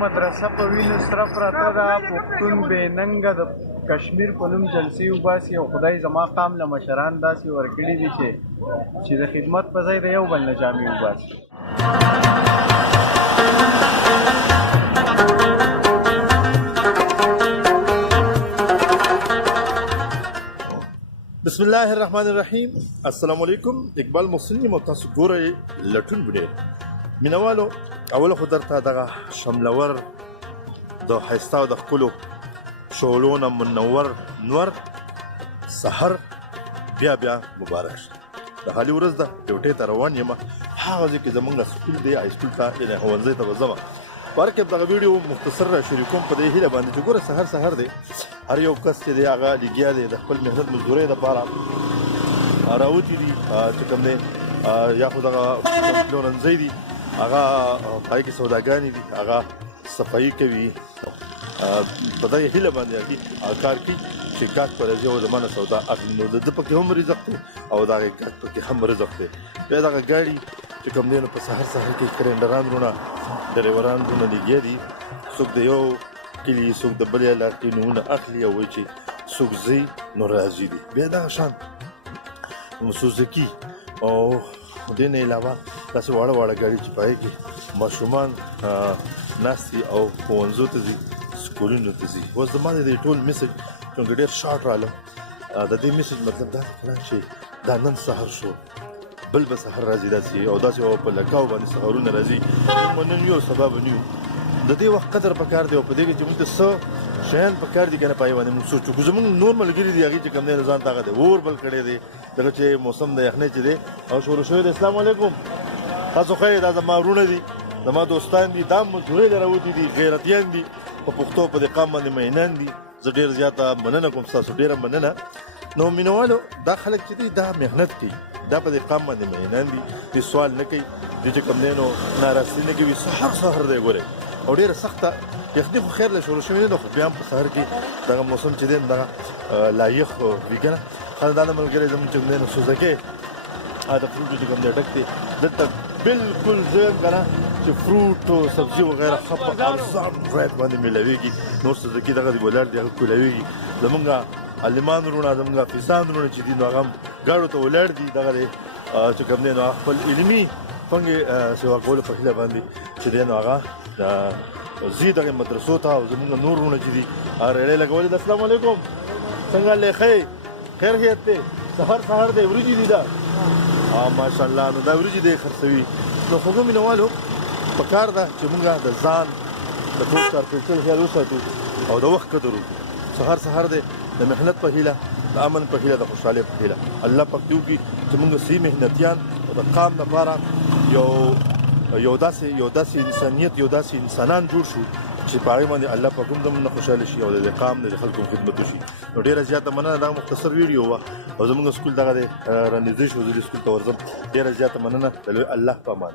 مدرسه په وینو سره پرته ده. پښتون بې ننګه د کشمیر په نوم جلسې وباسي او خدای زما قام له مشران داسې ورکړي دي چې د خدمت په ځای د یو بل نه جامې وباسي. بسم الله الرحمن الرحیم. السلام علیکم. اقبال محسن یم او تاسو ګورئ لټون ویډیو. مینوالو، اوله خو درته دغه شملور د ښایسته او د ښکلو شعلو نه منور نور سحر بیا مبارک شه. د حالي ورځ ده، ډیوټۍ ته روان یم. هغه ځای کې زموږ سکول دی، های سکول ته یعنې ښوونځۍ ته به ځم. په هر کې دغه ویډیو مختصر را شریکوم په دې هیله باندې چې ګوره سحر دی، هر یو کس چې دی هغه لګیا دی د خپل محنت مزدورۍ دپاره راوتي دي چې کوم دی، یا خو دغه پلورنځی دي هغه پای کې سوداګانې دي، هغه صفایي کوي. په دغه هیله باندې کار کوي چې ګاک په راځي او زما نه سودا اخلي. نو د ده پکې هم رزق دی او د هغې ګاک پکې هم رزق دی. بیا دغه ګاډي چې کوم دی نو په سحر کې کرنډران وروڼه ډریوران وروڼه لګیا دي. څوک د یو کلي، څوک د بلې علاقې نومونه اخلي او وایي چې څوک ځي نو راځي دي. بیا دغه شان سوزکي او دې نه علاوه داسې واړه ګاډي چې په هغې کې ماشومان ناست دي او ښوونځیو ته ځي، سکولونو ته ځي. اوس زما د دې ټول میسج چونکې ډېر شارټ راغلم، د دې میسج مطلب دا دی چې دا نن سحر شو، بل به سحر راځي داسې او داسې په لکاو باندې سحرونه راځي. موږ نن یو سبا به نه یو. د دې وخت قدر پکار دی او په دې کې چې موږ ته څه شیان پکار دي که نه په هغې باندې موږ سوچ وکړو. زموږ نور ملګري دي هغې چې کوم دی نو ځان ته هغه دی اور بل کړی دی. دغه چې موسم د یخنۍ چې دی او شروع شوی دی. السلام علیکم. تاسو ښه یې؟ دا زما وروڼه دي، زما دوستان دي، دا مزدورۍ له راوتي دي، غیرتیان دي، په پښتو په دې قام باندې مینان دي. زه ډېر زیاته مننه کوم ستاسو، ډېره مننه. نو مینوالو، دا خلک چې دي دا محنت کوي، دا په دې قام باندې مینان دي، دې سوال نه کوي، دې چې کوم دی نو ناراستي نه کوي. سحر دی ګورئ او ډېره سخته یخني خو خیر له شروع شوې نه ده، خو بیا هم په سحر کې دغه موسم چې دی دغه لا یخ وي که نه. دا نه ملګری زموږ چې کوم دی نو سوزکۍ د فروټو چې کوم دی ډک دی. دلته بلکل زه یم که نه چې فروټ او سبزي وغیره ښه په ارزان ریټ باندې میلاوېږي. نور سوزکي دغه دی ولاړ دی، هغه کولاوېږي. زمونږ عالمان وروڼه، زمونږ حافظان وروڼه چې دي نو هغه هم ګاډو ته ولاړ دي. دغه دی چې کوم دی نو خپل علمي څنګه سیوا کولو په هیله باندې چې دی نو هغه ځي دغې مدرسو ته. او زمونږ نور وروڼه چې دي ریړۍ لګولې ده. السلام علیکم. څنګه حال ښه یې؟ خیر خیریت دی؟ سحر دی، وریجې دي دا؟ ماشاءالله. نو دا وریجې دی خرڅوي. نو خوږو مینوالو، پکار ده چې موږ د ځان د ټول چارپیټل خیال وساتو او د وخت قدر وکړو. سحر دی د محنت په هیله، د امن په هیله، د خوشحالۍ په هیله. الله پاک دې وکړي چې موږ صحیح محنتیان او د قام لپاره یو داسې انسانیت، یو داسې انسانان جوړ شو چې په هغې باندې الله پاک هم زموږ نه خوشحاله شي او د قام د خلکو خدمت وشي. نو ډېره زیاته مننه. دا مختصر ویډیو وه او زموږ سکول دغه دی رانږدې شو، زه دې سکول ته ورځم. ډېره زیاته مننه. د لوی الله په امان.